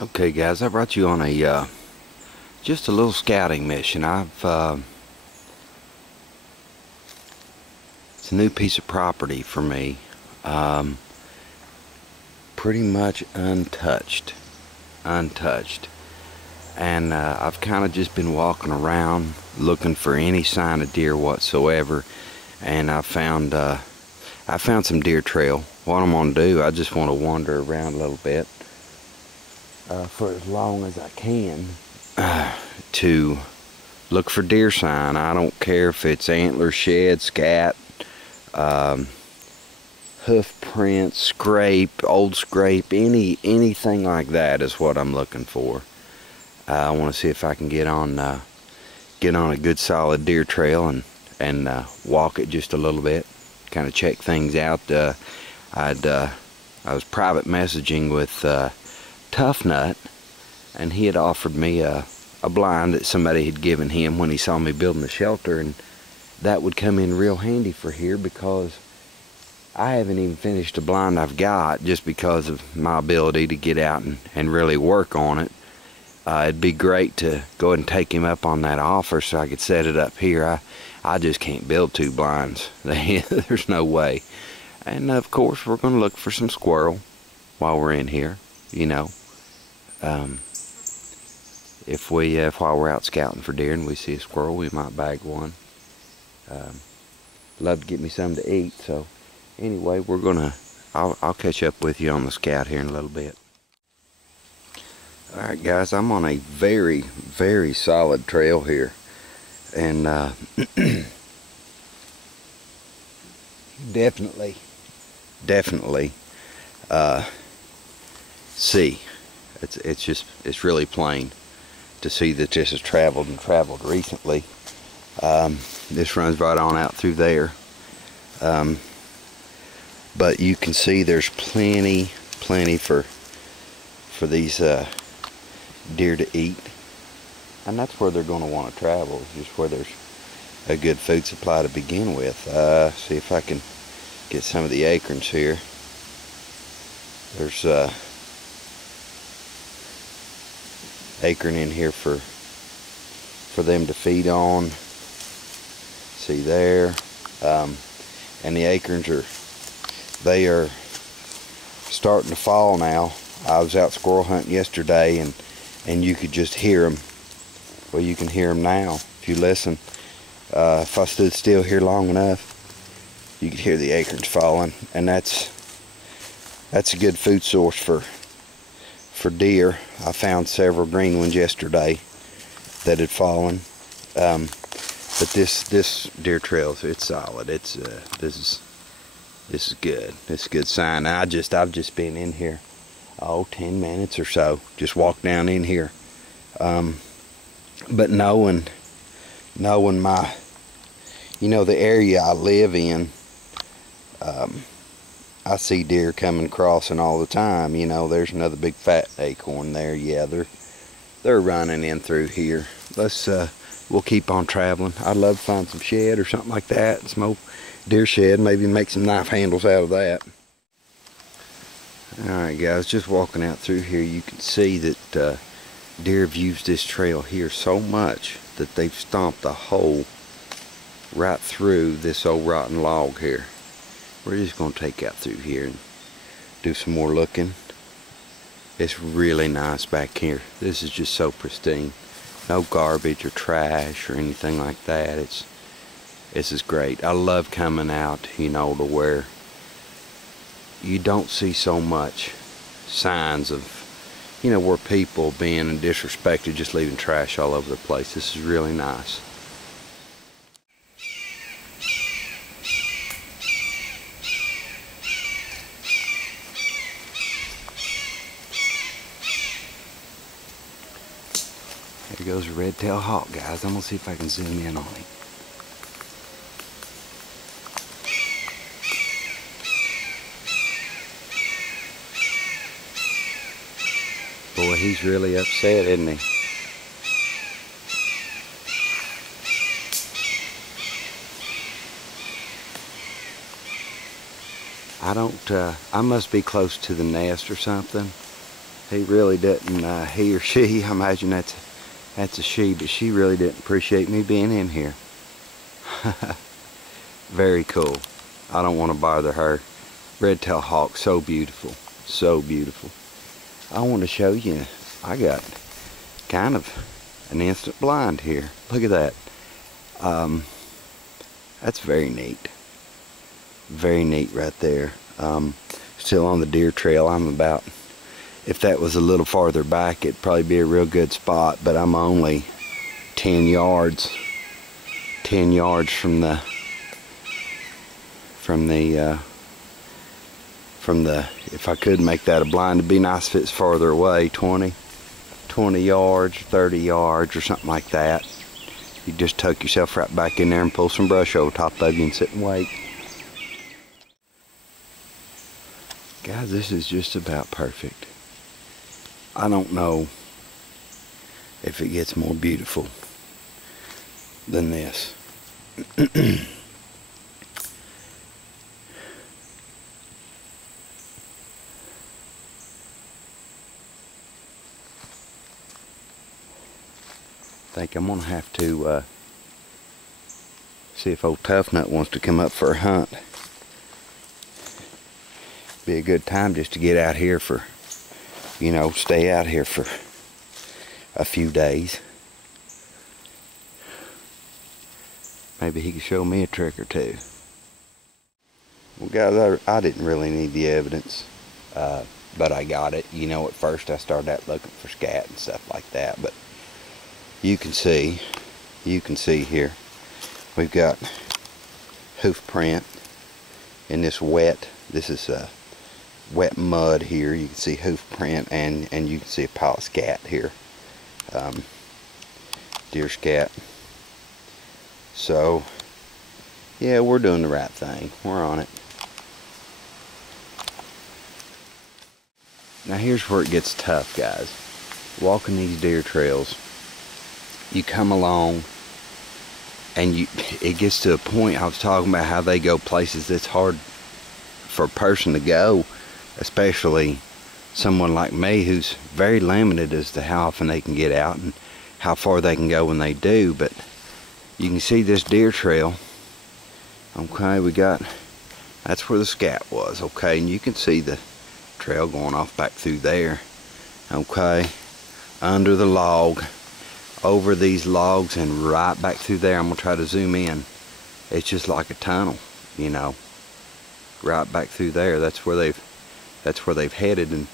Okay guys, I brought you on a just a little scouting mission. It's a new piece of property for me, um, pretty much untouched, and I've kind of just been walking around looking for any sign of deer whatsoever, and I found some deer trail. What I'm gonna do, I just want to wander around a little bit for as long as I can to look for deer sign. I don't care if it's antler shed, scat, um, hoof prints, old scrape, anything like that is what I'm looking for. I want to see if I can get on a good solid deer trail and walk it just a little bit, kind of check things out. I was private messaging with Tough Nut, and he had offered me a blind that somebody had given him when he saw me building the shelter, and that would come in real handy for here because I haven't even finished the blind I've got just because of my ability to get out and really work on it. It'd be great to go ahead and take him up on that offer so I could set it up here. I just can't build two blinds. There's no way. And of course we're going to look for some squirrel while we're in here, you know. If while we're out scouting for deer and we see a squirrel, we might bag one. Love to get me something to eat. So anyway, I'll catch up with you on the scout here in a little bit. All right, guys, I'm on a very, very solid trail here, and definitely see. It's really plain to see that this has traveled recently. This runs right on out through there, but you can see there's plenty for these deer to eat, and that's where they're going to want to travel, just where there's a good food supply to begin with. See if I can get some of the acorns here. There's acorn in here for them to feed on. See there, and the acorns they are starting to fall now. I was out squirrel hunting yesterday, and you could just hear them. Well, you can hear them now if you listen. If I stood still here long enough, you could hear the acorns falling, and that's a good food source for deer. I found several green ones yesterday that had fallen, but this deer trail, it's solid. This is good. It's a good sign. I've just been in here 10 minutes or so, just walked down in here, but knowing my, the area I live in, I see deer coming crossing all the time. There's another big fat acorn there. Yeah, they're running in through here. We'll keep on traveling. I'd love to find some shed or something like that, some old deer shed, maybe make some knife handles out of that. Alright guys, just walking out through here, you can see that deer have used this trail here so much that they've stomped a hole right through this old rotten log here. We're just going to take out through here and do some more looking. It's really nice back here. This is just so pristine. No garbage or trash or anything like that. This is great. I love coming out, to where you don't see so much signs of, where people being disrespected, just leaving trash all over the place. This is really nice. There goes a red-tailed hawk, guys. I'm gonna see if I can zoom in on him. Boy, he's really upset, isn't he? I must be close to the nest or something. He really didn't, he or she, I imagine that's a she, but she really didn't appreciate me being in here. Very cool. I don't want to bother her. Red-tailed hawk, so beautiful, so beautiful. I want to show you, I got kind of an instant blind here. Look at that. That's very neat. Very neat right there. Still on the deer trail. I'm about, if that was a little farther back, it'd probably be a real good spot, but I'm only 10 yards from the if I could make that a blind, it'd be nice if it's farther away, 20 yards, 30 yards or something like that. You just tuck yourself right back in there and pull some brush over top of you and sit and wait. Guys, this is just about perfect. I don't know if it gets more beautiful than this. I think I'm gonna have to see if old Tough Nut wants to come up for a hunt. Be a good time just to get out here for, you know, stay out here for a few days. Maybe he could show me a trick or two. Well guys, I didn't really need the evidence, but I got it. You know, at first I started out looking for scat and stuff like that, but you can see here, we've got hoof print in this wet, this is wet mud here. You can see hoof print, and you can see a pile of scat here, deer scat. So yeah, we're doing the right thing, we're on it. Now here's where it gets tough, guys. Walking these deer trails, you come along and it gets to a point, I was talking about how they go places that's hard for a person to go, especially someone like me who's very limited as to how often they can get out and how far they can go when they do. But you can see this deer trail, okay, that's where the scat was, okay, and you can see the trail going off back through there, okay, under the log, over these logs, and right back through there. I'm gonna try to zoom in. It's just like a tunnel, you know, right back through there. That's where they've headed. And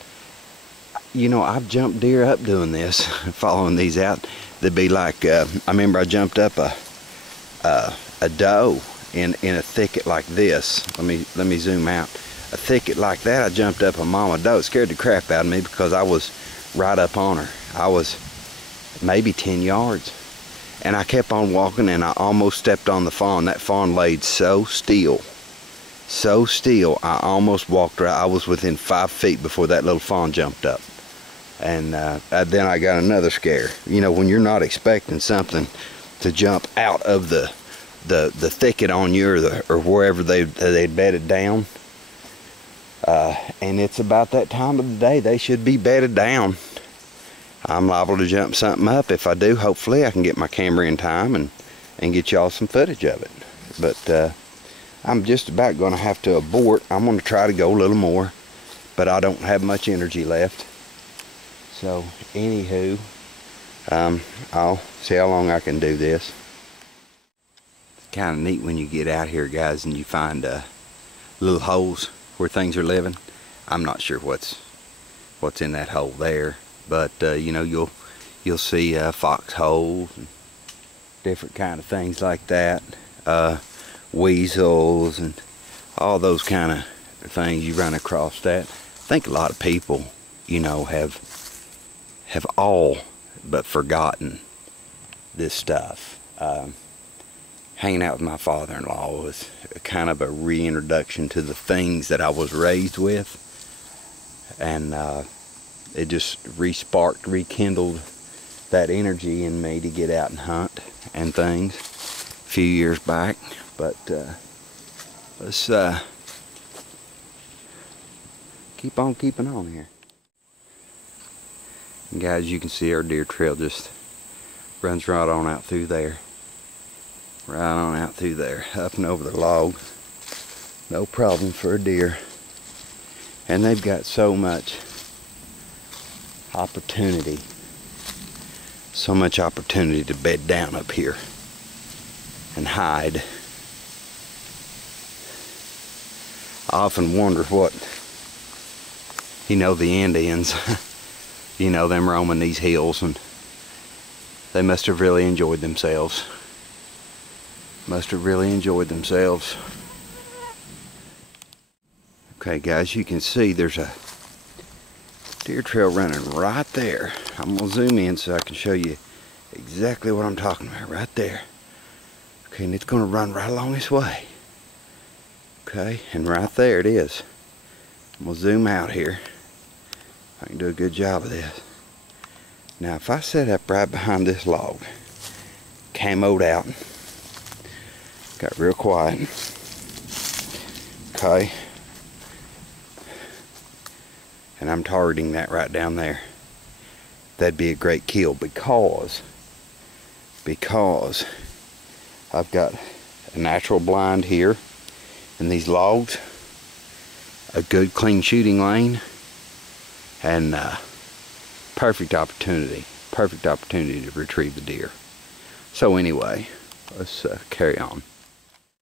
you know, I've jumped deer up doing this, following these out. They'd be like, I remember I jumped up a doe in a thicket like this. Let me zoom out. A thicket like that, I jumped up a mama doe. It scared the crap out of me because I was right up on her. I was maybe 10 yards, and I kept on walking, and I almost stepped on the fawn. That fawn laid so still, I almost walked right. I was within 5 feet before that little fawn jumped up, and then I got another scare. You know, when you're not expecting something to jump out of the thicket on you, or wherever they'd bedded down, and it's about that time of the day they should be bedded down. I'm liable to jump something up. If I do, hopefully I can get my camera in time and get y'all some footage of it. But I'm just about going to have to abort. I'm going to try to go a little more, but I don't have much energy left. So anywho, I'll see how long I can do this. It's kind of neat when you get out here, guys, and you find little holes where things are living. I'm not sure what's in that hole there, but you know, you'll see foxholes and different kind of things like that, weasels and all those kind of things you run across. That I think a lot of people, you know, have all but forgotten this stuff. Hanging out with my father-in-law was kind of a reintroduction to the things that I was raised with, and it just rekindled that energy in me to get out and hunt and things a few years back. But let's keep on keeping on here. And guys, you can see our deer trail just runs right on out through there. Right on out through there, up and over the log. No problem for a deer. And they've got so much opportunity. So much opportunity to bed down up here and hide. I often wonder what, the Indians, them roaming these hills, and they must have really enjoyed themselves. Must have really enjoyed themselves. Okay guys, you can see there's a deer trail running right there. I'm gonna zoom in so I can show you exactly what I'm talking about right there. Okay, and it's gonna run right along this way. Okay, and right there it is. I'm gonna zoom out here. I can do a good job of this. Now if I set up right behind this log, camoed out, got real quiet, okay, and I'm targeting that right down there, that'd be a great kill because I've got a natural blind here in these logs, a good clean shooting lane, and perfect opportunity to retrieve the deer. So anyway, let's carry on.